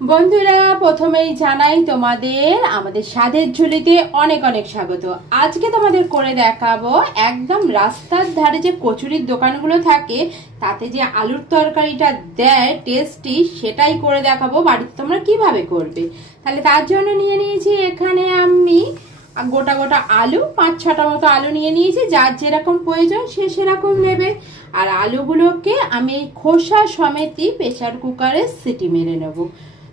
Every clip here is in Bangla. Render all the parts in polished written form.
বন্ধুরা, প্রথমেই জানাই তোমাদের আমাদের স্বাদের ঝুলিতে অনেক অনেক স্বাগত। আজকে তোমাদের করে দেখাবো একদম রাস্তার ধারে যে কচুরির দোকানগুলো থাকে তাতে যে আলুর তরকারিটা দেয় টেস্টি, সেটাই করে দেখাবো বাড়িতে তোমরা কিভাবে করবে। তাহলে তার জন্য নিয়ে নিয়েছি এখানে আমি গোটা গোটা আলু, 5-6টা মতো আলু নিয়ে নিয়েছি। যার যেরকম প্রয়োজন সে সেরকম নেবে। আর আলুগুলোকে আমি খোসা সমেতই প্রেসার কুকারে সিটি মেরে নেবো।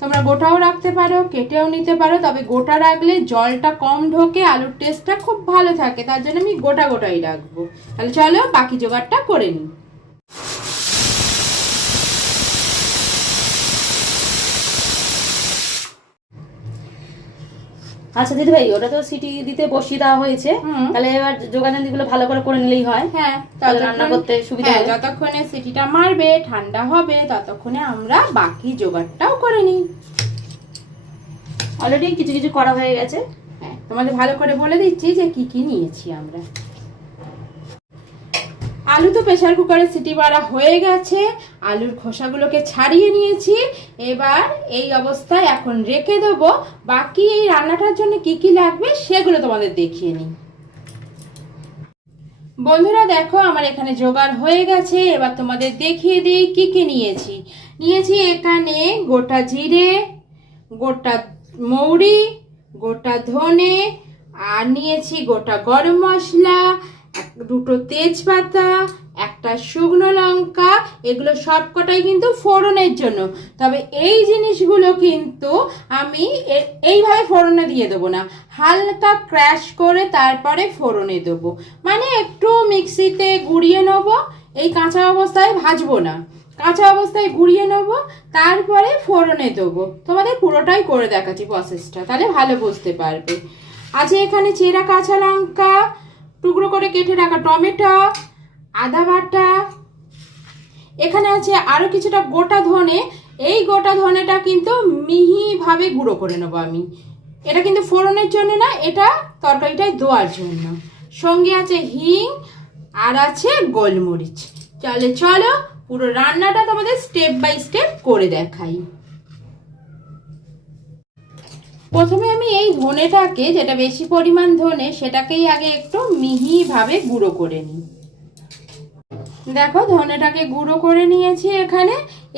তোমরা গোটাও রাখতে পারো, কেটেও নিতে পারো, তবে গোটা রাখলে জলটা কম ঢোকে, আলুর টেস্টটা খুব ভালো থাকে, তার জন্য আমি গোটা গোটাই রাখবো। তাহলে চলো বাকি জোগাড়টা করে নিই। আচ্ছা দিদি ভাই, ওটা তো সিটি দিতে বসিয়ে দেওয়া হয়েছে, তাহলে এবার যোগাযোগগুলো ভালো করে নিলেই হয়। হ্যাঁ, তাহলে রান্না করতে সুবিধা হবে। যতক্ষণে সিটিটা মারবে ঠান্ডা হবে ততক্ষণে আমরা বাকি জোগাড়টাও করে নিই। অলরেডি কিছু কিছু করা হয়ে গেছে। হ্যাঁ, তোমাদের ভালো করে বলে দিচ্ছি যে কি কি নিয়েছি আমরা। আলু তো প্রেসার কুকারে সিটি মারা হয়ে গেছে, আলুর খোসাগুলোকে ছাড়িয়ে নিয়েছি। এবার এই অবস্থায় এখন রেখে দেবো। বাকি এই রান্নাটার জন্য কি কি লাগবে সেগুলো তোমাদের দেখিয়ে নিই। বন্ধুরা দেখো, আমার এখানে জোগাড় হয়ে গেছে। এবার তোমাদের দেখিয়ে দিই কি কি নিয়েছি। নিয়েছি এখানে গোটা জিরে, গোটা মৌরি, গোটা ধনে, আর নিয়েছি গোটা গরম মশলা, দুটো তেজপাতা, একটা শুকনো লঙ্কা। এগুলো সবকটাই কিন্তু ফোড়নের জন্য। তবে এই জিনিসগুলো কিন্তু আমি এইভাবে ফোড়নে দিয়ে দেবো না, হালকা ক্র্যাশ করে তারপরে ফোড়নে দেবো। মানে একটু মিক্সিতে গুঁড়িয়ে নেবো, এই কাঁচা অবস্থায় ভাজবো না, কাঁচা অবস্থায় গুঁড়িয়ে নেবো, তারপরে ফোড়নে দেবো। তোমাদের পুরোটাই করে দেখাচ্ছি প্রসেসটা, তাহলে ভালো বুঝতে পারবে। আছে এখানে চেরা কাঁচা লঙ্কা, টুকরো করে কেটে রাখা টমেটো, আদা বাটা। এখানে আছে আরো কিছুটা গোটা ধনে। এই গোটা ধনেটা কিন্তু মিহিভাবে গুঁড়ো করে নেবো আমি। এটা কিন্তু ফোড়নের জন্য না, এটা তরকারিটায় দেওয়ার জন্য। সঙ্গে আছে হিং আর আছে গোলমরিচ। চলো পুরো রান্নাটা তোমাদের স্টেপ বাই স্টেপ করে দেখাই। প্রথমে আমি এই ধনেটাকে, যেটা বেশি পরিমাণ ধনে, সেটাকেই আগে একটু মিহিভাবে গুঁড়ো করে নিই। দেখো, ধনেটাকে গুঁড়ো করে নিয়েছি এখানে।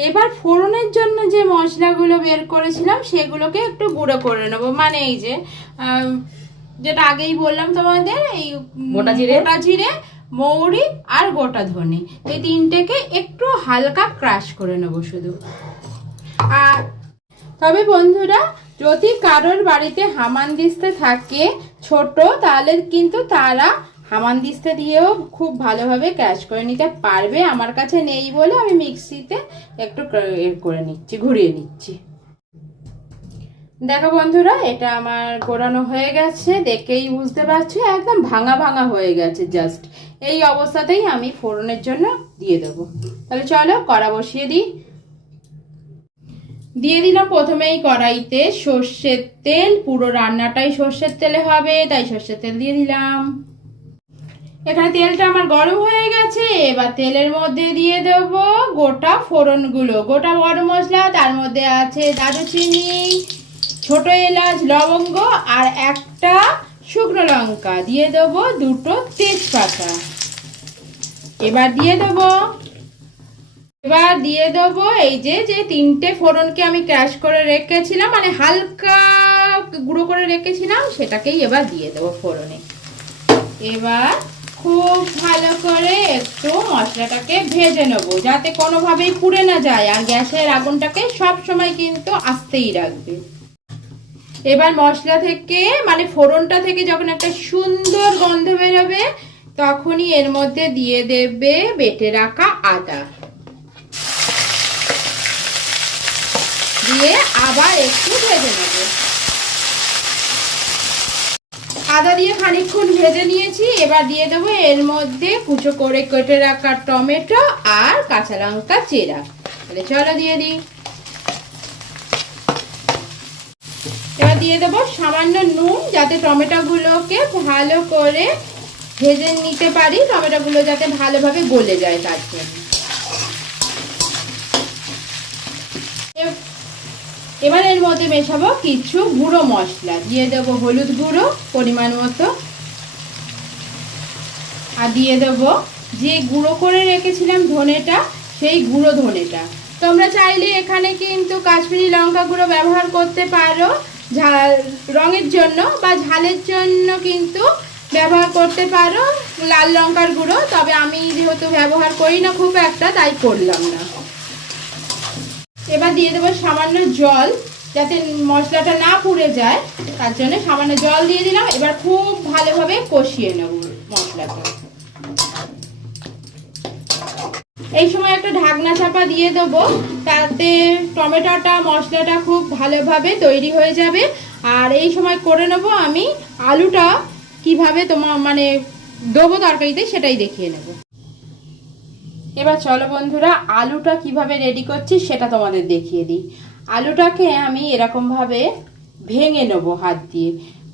এবার ফোড়নের জন্য যে মশলাগুলো বের করেছিলাম সেগুলোকে একটু গুঁড়ো করে নেবো। মানে এই যে যেটা আগেই বললাম তোমাদের, এই গোটা জিরে, মৌরি আর গোটা ধনে, এই তিনটেকে একটু হালকা ক্রাশ করে নেবো শুধু। আর তবে বন্ধুরা, যদি কারোর বাড়িতে হামানদিস্তা থাকে ছোট, তাহলে কিন্তু তারা হামানদিস্তা দিয়েও খুব ভালোভাবে ক্র্যাশ করে নিতে পারবে। আমার কাছে নেই বলে আমি মিক্সিতে একটু করে নিচ্ছি, ঘুরিয়ে নিচ্ছি। দেখো বন্ধুরা, এটা আমার ঘোরানো হয়ে গেছে, দেখেই বুঝতে পারছো একদম ভাঙা ভাঙা হয়ে গেছে। জাস্ট এই অবস্থাতেই আমি ফোড়নের জন্য দিয়ে দেবো। তাহলে চলো কড়া বসিয়ে দিই। দিয়ে দিলাম প্রথমেই কড়াইতে সর্ষের তেল। পুরো রান্নাটাই সর্ষের তেলে হবে, তাই সর্ষের তেল দিয়ে দিলাম। এখানে তেলটা আমার গরম হয়ে গেছে। এবার তেলের মধ্যে দিয়ে দেব গোটা ফোড়নগুলো, গোটা গরম মশলা, তার মধ্যে আছে দারুচিনি, ছোট এলাচ, লবঙ্গ আর একটা শুকনো লঙ্কা। দিয়ে দেবো দুটো তেজপাতা। এবার দিয়ে দেবো এই যে তিনটে ফোড়নকে আমি ক্র্যাশ করে রেখেছিলাম, মানে হালকা গুঁড়ো করে রেখেছিলাম, সেটাকেই এবার দিয়ে দেবো ফোড়নে। এবার খুব ভালো করে একটু মশলাটাকে ভেজে নেবো, যাতে কোনোভাবেই পুড়ে না যায়। আর গ্যাসের আগুনটাকে সব সময় কিন্তু আস্তেই রাখবে। এবার মশলা থেকে, মানে ফোড়নটা থেকে যখন একটা সুন্দর গন্ধ বেরোবে, তখনই এর মধ্যে দিয়ে দেবে বেটে রাখা আদা। দিয়ে আবার একটু ভেজে নেব। আদা দিয়ে খানিকক্ষণ ভেজে নিয়েছি। এবার দিয়ে দেবো এর মধ্যে কুচো করে কেটে রাখা টমেটো আর কাঁচা লঙ্কা চেরা। তাহলে চলো দিয়ে দিই। এবার দিয়ে দেবো সামান্য নুন, যাতে টমেটোগুলোকে ভালো করে ভেজে নিতে পারি, টমেটোগুলো যাতে ভালোভাবে গলে যায় তার জন্য। এবার এর মধ্যে মেশাবো কিছু গুঁড়ো মশলা, দিয়ে দেবো হলুদ গুঁড়ো পরিমাণ মতো, আর দিয়ে দেবো যে গুঁড়ো করে রেখেছিলাম ধনেটা, সেই গুঁড়ো ধনেটা। তোমরা চাইলে এখানে কিন্তু কাশ্মীরি লঙ্কা গুঁড়ো ব্যবহার করতে পারো ঝাল রঙের জন্য, বা ঝালের জন্য কিন্তু ব্যবহার করতে পারো লাল লঙ্কার গুঁড়ো, তবে আমি যেহেতু ব্যবহার করি না খুব একটা, তাই করলাম না। এবার দিয়ে দেবো সামান্য জল, যাতে মশলাটা না পুড়ে যায়, তার জন্য সামান্য জল দিয়ে দিলাম। এবার খুব ভালোভাবে কষিয়ে নেব মশলাটা। এই সময় একটা ঢাকনা চাপা দিয়ে দেবো, তাতে টমেটোটা মশলাটা খুব ভালোভাবে তৈরি হয়ে যাবে। আর এই সময় করে নেব আমি আলুটা কিভাবে মানে দেবো তরকারিতে, সেটাই দেখিয়ে নেব। এবার চলো বন্ধুরা, আলুটা কিভাবে রেডি করছি সেটা তোমাদের দেখিয়ে দিই। আলুটাকে আমি এরকমভাবে ভেঙে নেব হাত দিয়ে।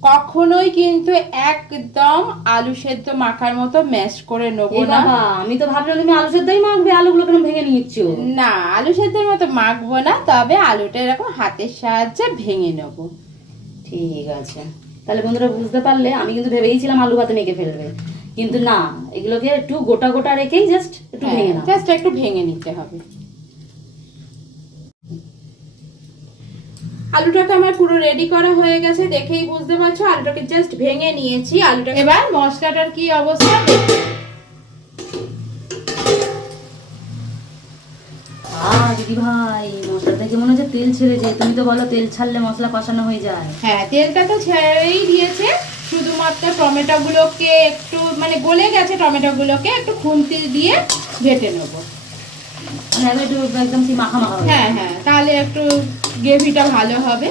কখনোই কিন্তু একদম আলু সেদ্ধ মাখার মতো ম্যাশ করে নেবো না। আমি তো ভাবলাম তুমি আলু সেদ্ধই মাখবে, আলুগুলো কেন ভেঙে নিচ্ছ? না, আলু সেদ্ধের মতো মাখবো না, তবে আলুটা এরকম হাতের সাহায্যে ভেঙে নেব। ঠিক আছে, তাহলে বন্ধুরা বুঝতে পারলে, আমি কিন্তু ভেবেইছিলাম আলু ভাতে মেখে ফেলবে, কিন্তু না, এগুলোকে একটু গোটা গোটা রেখেই জাস্ট একটু ভেঙে নাও। জাস্ট একটু ভেঙে নিতে হবে। আলুটাকে আমার পুরো রেডি করা হয়ে গেছে, দেখেই বুঝতে পারছো আলুটাকে জাস্ট ভেঙে নিয়েছি। আলুটা এবার মশলাটার কি অবস্থা দিদি ভাই, মশলা থেকে মনে হচ্ছে তেল ছেড়েছে। তুমি তো বলো তেল ছাড়লে মশলা কষানো হয়ে যায়। হ্যাঁ, তেলটা তো ছেড়েই দিয়েছে, শুধুমাত্র টমেটো গুলোকে একটু মানে গলে গেছে, টমেটো গুলোকে একটু খুন্তি দিয়ে ঘেটে নেবো। মানে একটু একদম কি মাখা মাখা। হ্যাঁ হ্যাঁ, তাহলে একটু গ্রেভিটা ভালো হবে।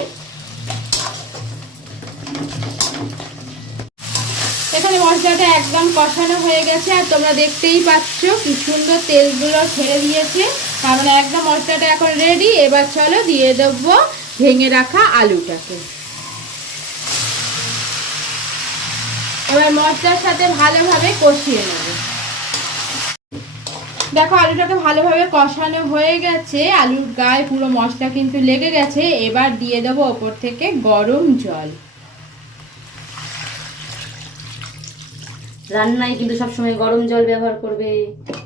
এখানে মশলাটা একদম কষানো হয়ে গেছে, আর তোমরা দেখতেই পাচ্ছ কি সুন্দর তেলগুলো ছেড়ে দিয়েছে, তার মানে একদম মশলাটা এখন রেডি। এবার চলো দিয়ে দেবো ভেঙে রাখা আলুটাকে। এবার মশলার সাথে ভালোভাবে কষিয়ে নেব। দেখো আলুটাকে ভালোভাবে কষানো হয়ে গেছে, আলুর গায়ে পুরো মশলা কিন্তু লেগে গেছে। এবার দিয়ে দেবো ওপর থেকে গরম জল। রান্নায় কিন্তু সবসময় গরম জল ব্যবহার করবে,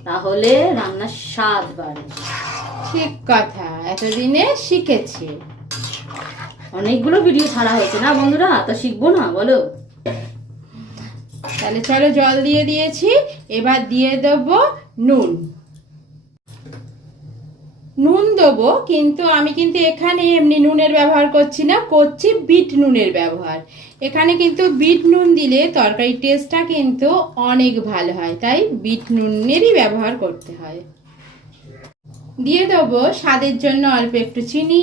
তাহলে রান্নার স্বাদ বাড়ে। ঠিক কথা, এতদিনে শিখেছি। অনেকগুলো ভিডিও ছাড়া হয়েছে না বন্ধুরা, তো শিখবো না বলো? তাহলে চলো, জল দিয়ে দিয়েছি, এবার দিয়ে দেবো নুন। নুন দেবো, কিন্তু আমি কিন্তু এখানে এমনি নুনের ব্যবহার করছি না, করছি বিট নুনের ব্যবহার। এখানে কিন্তু বিট নুন দিলে তরকারির টেস্টটা কিন্তু অনেক ভালো হয়, তাই বিট নুনেরই ব্যবহার করতে হয়। দিয়ে দেবো স্বাদের জন্য অল্প একটু চিনি,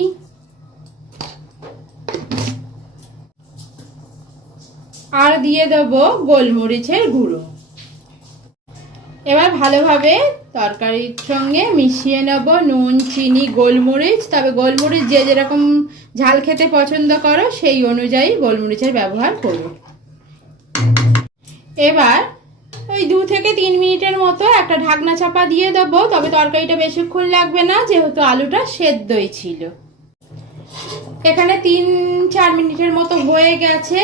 আর দিয়ে দেবো গোলমরিচের গুঁড়ো। এবার ভালোভাবে তরকারির সঙ্গে মিশিয়ে নেব নুন, চিনি, গোলমরিচ। তবে গোলমরিচ যে যেরকম ঝাল খেতে পছন্দ করো সেই অনুযায়ী গোলমরিচের ব্যবহার করো। এবার ওই 2 থেকে 3 মিনিটের মতো একটা ঢাকনা চাপা দিয়ে দেবো, তবে তরকারিটা বেশিক্ষণ লাগবে না, যেহেতু আলুটা সেদ্ধই ছিল। এখানে 3-4 মিনিটের মতো হয়ে গেছে,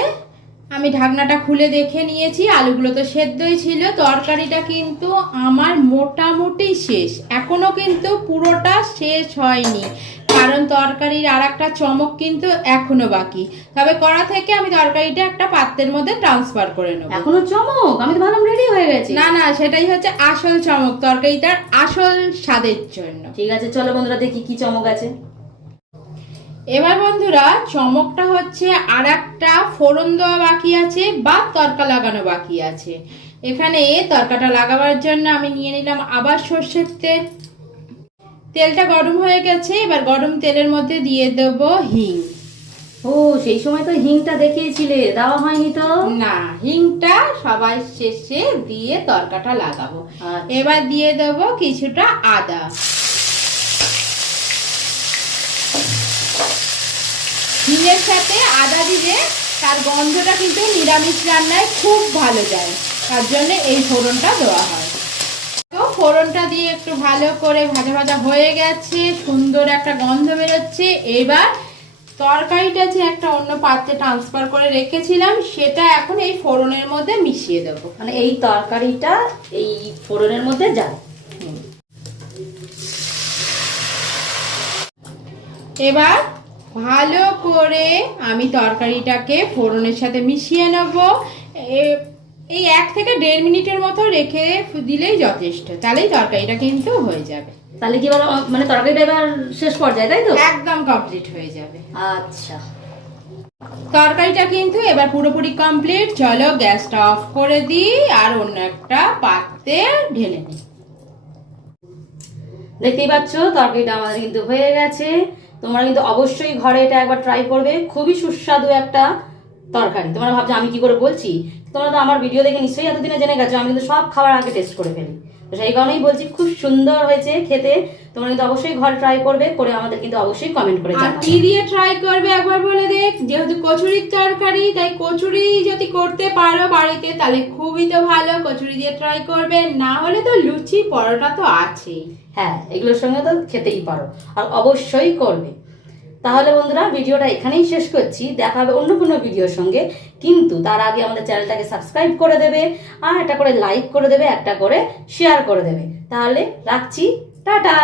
আমি ঢাকনাটা খুলে দেখে নিয়েছি, আলুগুলো তো সেদ্ধই ছিল। তরকারিটা কিন্তু আমার মোটামুটি শেষ, এখনো কিন্তু পুরোটা শেষ হয়নি, কারণ তরকারির আর একটা চমক কিন্তু এখনো বাকি। তবে কড়া থেকে আমি তরকারিটা একটা পাত্রের মধ্যে ট্রান্সফার করে নেব। এখনো চমক? আমি তো ভাবলাম রেডি হয়ে গেছে। না না, সেটাই হচ্ছে আসল চমক, তরকারিটার আসল স্বাদের জন্য। ঠিক আছে, চলো বন্ধুরা দেখি কি চমক আছে। এবার বন্ধুরা চমকটা হচ্ছে আর একটা ফোড়ন দেওয়া বাকি আছে, বা তড়কা লাগানো বাকি আছে। এখানে তড়কাটা লাগাবার জন্য আমি নিয়ে নিলাম আবার সর্ষের তেল। তেলটা গরম হয়ে গেছে, এবার গরম তেলের মধ্যে দিয়ে দেব হিং। ও, সেই সময় তো হিংটা দেখিয়েছিলে, দেওয়া হয়নি তো? না, হিংটা সবাই শেষে দিয়ে তড়কাটা লাগাবো। এবার দিয়ে দেব কিছুটা আদা। হিঙের সাথে আদা দিলে তার গন্ধটা কিন্তু নিরামিষ রান্নায় খুব ভালো যায়, তার জন্য এই ফোড়নটা দেওয়া হয়। তো ফোড়নটা দিয়ে একটু ভালো করে ভাজা ভাজা হয়ে গেছে, সুন্দর একটা গন্ধ বেরোচ্ছে। এবার তরকারিটা যে একটা অন্য পাত্রে ট্রান্সফার করে রেখেছিলাম সেটা এখন এই ফোড়নের মধ্যে মিশিয়ে দেবো। মানে এই তরকারিটা এই ফোড়নের মধ্যে যায়। এবার ভালো করে আমি তরকারিটাকে ফোড়নের সাথে মিশিয়ে নেব। এই 1 থেকে 1.5 মিনিটের মতো রেখে দিলেই যথেষ্ট, তাহলেই তরকারিটা কিন্তু হয়ে যাবে। তাহলে কি বলো, মানে তরকারিটা এবার শেষ পর্যায়ে, তাই তো? একদম কমপ্লিট হয়ে যাবে। আচ্ছা, তরকারিটা কিন্তু এবার পুরোপুরি কমপ্লিট। চলো গ্যাসটা অফ করে দিই আর অন্য একটা পাত্রে ঢেলে নিই। দেখতেই পাচ্ছ তরকারিটা আমাদের কিন্তু হয়ে গেছে। তোমরা কিন্তু অবশ্যই ঘরে এটা একবার ট্রাই করবে, খুবই সুস্বাদু একটা তরকারি। তোমরা ভাবছো আমি কি করে বলছি, তোমরা তো আমার ভিডিও দেখে নিশ্চয়ই এতদিনে জেনে গেছো আমি কিন্তু সব খাবার আগে টেস্ট করে ফেলি। তো সেই কারণেই বলছি খুব সুন্দর হয়েছে খেতে। তোমরা কিন্তু অবশ্যই ঘরে ট্রাই করবে, করে আমাদের কিন্তু অবশ্যই কমেন্ট করে আর জানাবে। কি দিয়ে ট্রাই করবে একবার বলে দেখ। যেহেতু কচুরির তরকারি, তাই কচুরি যদি করতে পারো বাড়িতে তাহলে খুবই তো ভালো, কচুরি দিয়ে ট্রাই করবে। না হলে তো লুচি পরোটা তো আছেই। হ্যাঁ, এগুলোর সঙ্গে তো খেতেই পারো, আর অবশ্যই করবে। তাহলে বন্ধুরা ভিডিওটা এখানেই শেষ করছি, দেখা হবে অন্য কোনো ভিডিওর সঙ্গে। কিন্তু তার আগে আমাদের চ্যানেলটাকে সাবস্ক্রাইব করে দেবে, আর একটা করে লাইক করে দেবে, একটা করে শেয়ার করে দেবে। তাহলে রাখছি, টাটা।